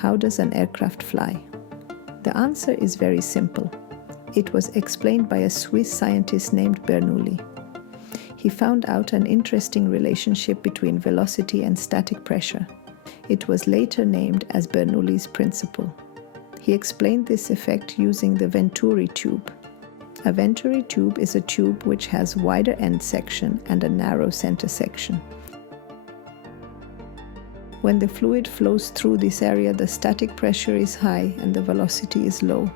How does an aircraft fly? The answer is very simple. It was explained by a Swiss scientist named Bernoulli. He found out an interesting relationship between velocity and static pressure. It was later named as Bernoulli's principle. He explained this effect using the Venturi tube. A Venturi tube is a tube which has wider end section and a narrow center section. When the fluid flows through this area, the static pressure is high and the velocity is low.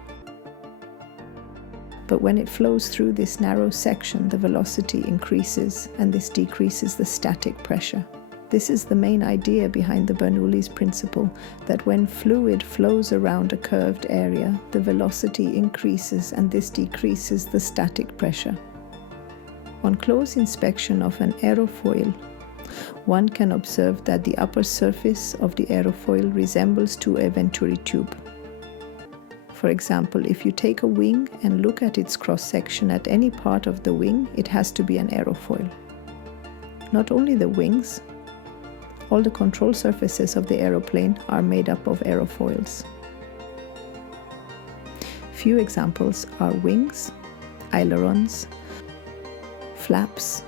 But when it flows through this narrow section, the velocity increases and this decreases the static pressure. This is the main idea behind the Bernoulli's principle, that when fluid flows around a curved area, the velocity increases and this decreases the static pressure. On close inspection of an aerofoil, one can observe that the upper surface of the aerofoil resembles to a Venturi tube. For example, if you take a wing and look at its cross-section at any part of the wing, it has to be an aerofoil. Not only the wings, all the control surfaces of the aeroplane are made up of aerofoils. Few examples are wings, ailerons, flaps,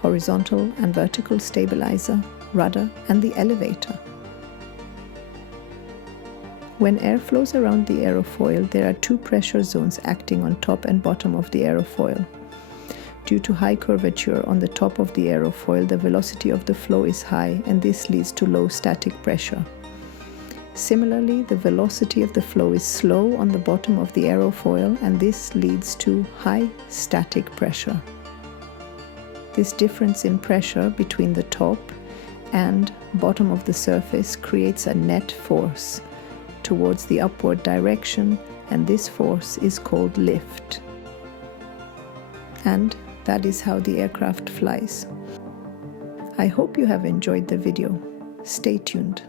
horizontal and vertical stabilizer, rudder, and the elevator. When air flows around the aerofoil, there are two pressure zones acting on top and bottom of the aerofoil. Due to high curvature on the top of the aerofoil, the velocity of the flow is high, and this leads to low static pressure. Similarly, the velocity of the flow is slow on the bottom of the aerofoil, and this leads to high static pressure. This difference in pressure between the top and bottom of the surface creates a net force towards the upward direction, and this force is called lift. And that is how the aircraft flies. I hope you have enjoyed the video. Stay tuned.